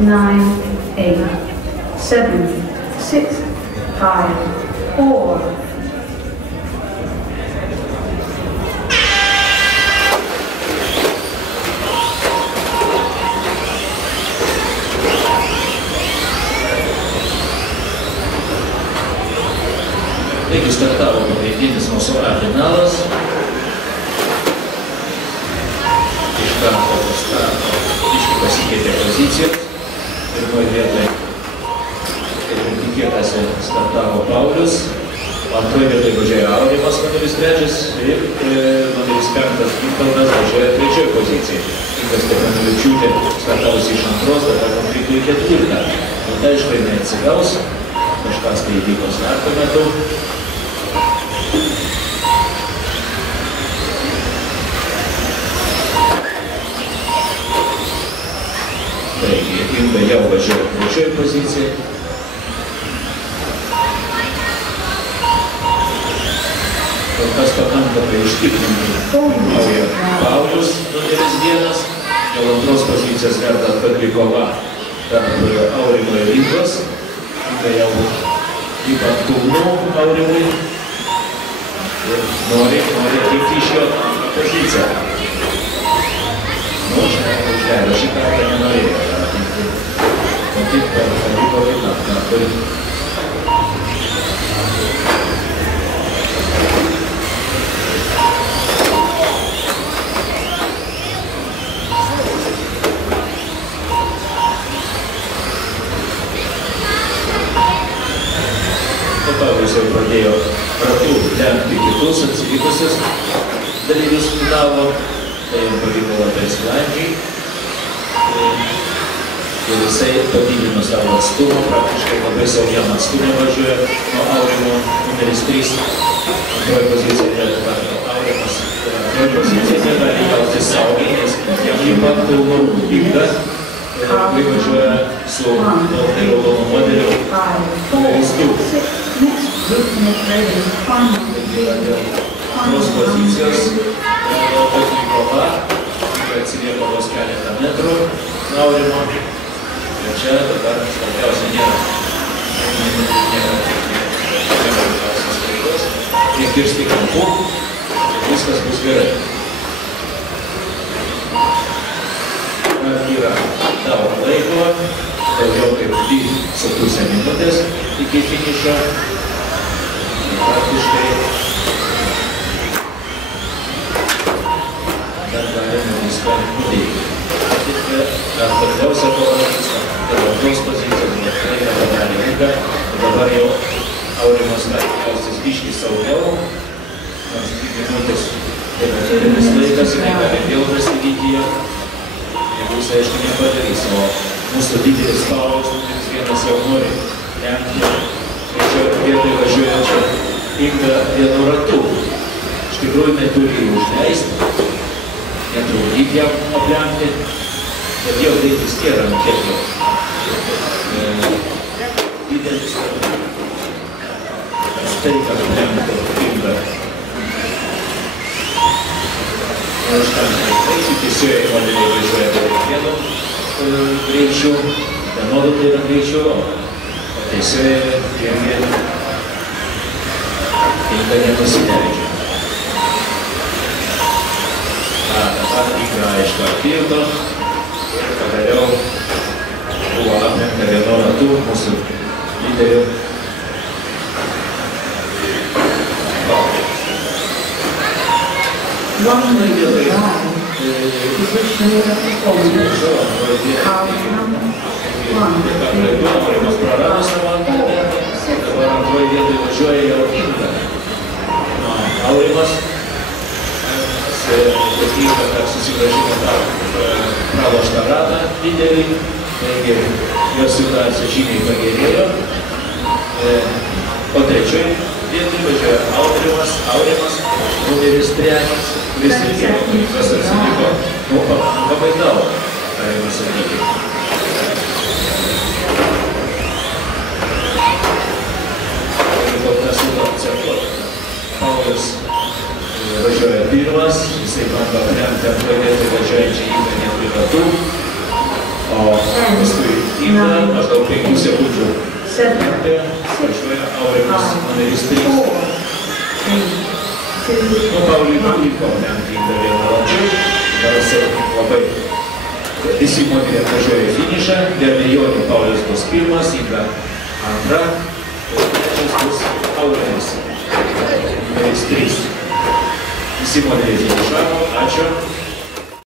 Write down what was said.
9, 8, 7, 6, 5, 4. Taigi startavo pagrindinis mūsų finalas. Iš karto po starto biškį pasikeitė pozicijos. Pirmoje vietoje, kaip ir tikėtasi, startavo Paulius. Antroje vietoje važiuoja Aurimas, numeris 3. Ir numeris 5 Gintautas važiuoja 3 poziciją. Inga Stefanovičiūtė startavusi iš 2, dabar nukrito į 4. Bet aišku, jinai atsigaus. Kažkas tai įvyko starto metu. Taigi, Inga jau važiuoja 3 poziciją. Kol kas pakankamai užtikrinti pirmauja Paulius, numeris 1. Dėl 2 pozicijos verda Padrikova tarp Aurimo ir Ingos. Inga jau lipa kulnų Aurimui ir nori atimti iš jo poziciją. Nu, užleido šį kartą nenorėjo atimti. Matyt, pavyko vieną kartą. Paulius jau pradėjo ratų lenkti kitus atsivikusius dalyvius finalo. Tai jam pavyko labai sklandžiai. Ir jisai padidino savo atstumą, praktiškai labai saugiam atstumą važiuoja nuo Aurimo numeris 3. Antroje pozicijoje neatvarto Aurimas. Antroje pozicijoje negali jausti saugiai, nes jam lipa kulnų Inga. Kai važiuoja su raudonu modeliu numeris 2. Tos pozicijos Padrikova, atsilieka vos keletą metrų nuo Aurimo. Ir čia dabar svarbiausia nėra svarbiausias klaidos. Reikia kirsti kampu ir viskas bus gerai. Yra daug laiko, daugiau kaip 2,5 minutės iki finišo. Praktiškai dar galime viską nuveikti. Dar toliausia pavarys, dėl 2 pozicijos, bet tai nepadarė Inga. Dabar jau Aurimas jaustis biškį saugiau. Nors 2 minutės tai yra didelis laikas, jinai gali vėl prasidyti ją. Jeigu jis aišku nepadarys, o mūsų didelis Paulius numeris 1 jau nori lenkti. Trečioje vietoje važiuojančią Inga vienu ratu. Iš tikrųjų, jinai turi jį užleisti, netrukdyti jam aplenkti, bet jau greitis nėra kiek jau didelis. Tai, kad aplenkti Inga. Tiesioje modeliai važiuoja beveik vienu greičiu, vienodu tai yra greičiu, o tiesioje irgi Inga nenusileidžia. Dabar Inga aišku apirdo ir pagaliau buvo aplenkta vienu ratu mūsų lyderių. Aurimas prarado savo antrąją, dabar antroje vietoje važiuoja jau Inga. Aurimas Inga susigrąžino tą praloštą ratą lyderiui, taigi jo situacija žymiai pagerėjo. O trečioje vietoje važiuoja Aurimas numeris 3, kuris irgi kas atsiliko. Labai daug, galima sakyti. Paulius važiuoja pirmas, jisai bando aplenkti antroje vietoje važiuojančią Ingą netgi ratu, o paskui Inga, maždaug 5 sekundžių. Važiuoja Aurimas numeris 3. Nu, Pauliui pavyko lenkti Inga vieną valandžių. Daras labai visi modeliai atvažiuoja į finišą. Be abejonių Paulius bus pirmas, Inga antra. O trečias bus Aurimas numeris 3. Visi modeliai finišavo. Ačiū.